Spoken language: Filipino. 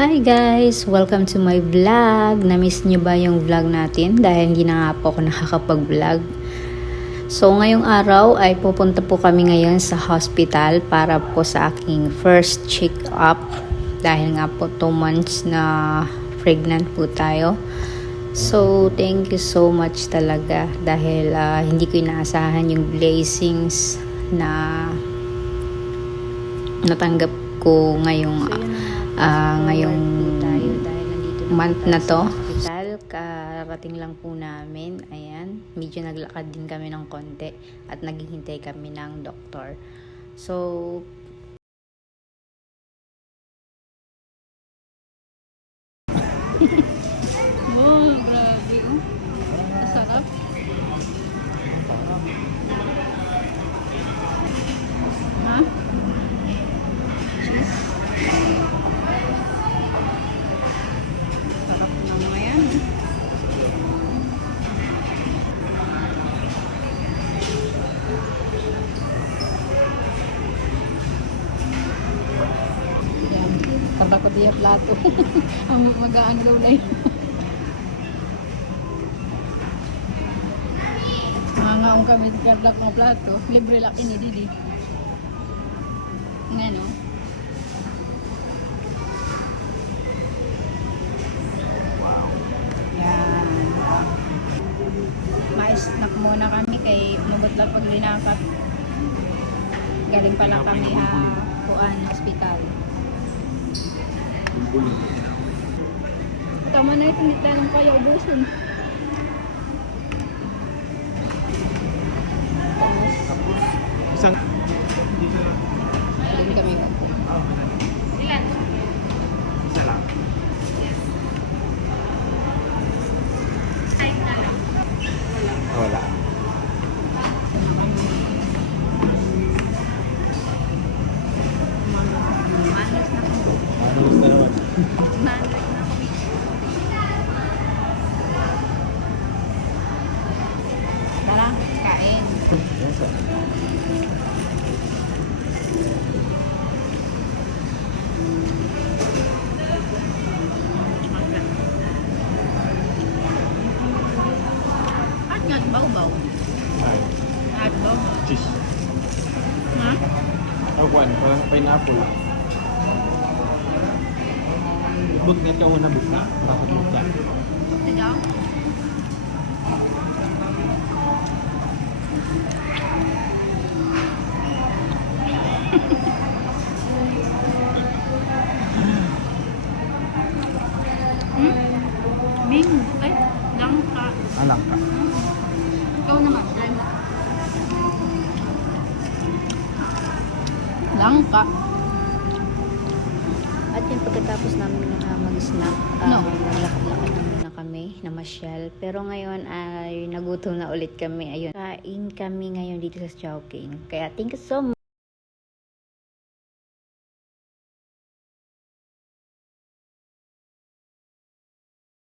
Hi guys! Welcome to my vlog. Na-miss nyo ba yung vlog natin? Dahil hindi na nga po ako nakakapag-vlog. So ngayong araw ay pupunta po kami ngayon sa hospital para po sa aking first check-up. Dahil nga po 2 months na pregnant po tayo. So thank you so much talaga. Dahil hindi ko inaasahan yung blessings na natanggap ko ngayong month na to. Hospital, karating lang po namin. Ayan, medyo naglakad din kami ng konti at naghihintay kami ng doktor. So, wow, grabe oh. Masarap. Ha? Cheese. Sarap naman yan. Yan. Tabako diya plato. Ang magaan daw na yun. Mangaong kami sa kardak ng plato. Libre lang ini, Didi. Ngayon, no? Yan. Ma-snack muna kami kay umabot lang pag linakap. Galing pa lang kami kuan, hospital. Tama na ito, hindi tayo kaya ubusin. Isang Galing kami ko. Ilan? isa lang. Type na lang. Wala. Manos na po. Ano gusto naman? Manos na po. Tara, kain. Yes, sir. At nga, baw-baw. Ay, At baw-baw. cheese. Ha? Parang pineapple. Bug na ka muna bug na. Bakit bug ka? Ikaw? Bing, ay, langka. Alang ka. Ikaw naman, try mo. Langka. at yung pagkatapos namin mag-snack, No. naglakad-lakad na muna kami, namasyal. Pero ngayon ay nagutom na ulit kami. Ayun, kain kami ngayon dito sa Chowking. Kaya thank you so much.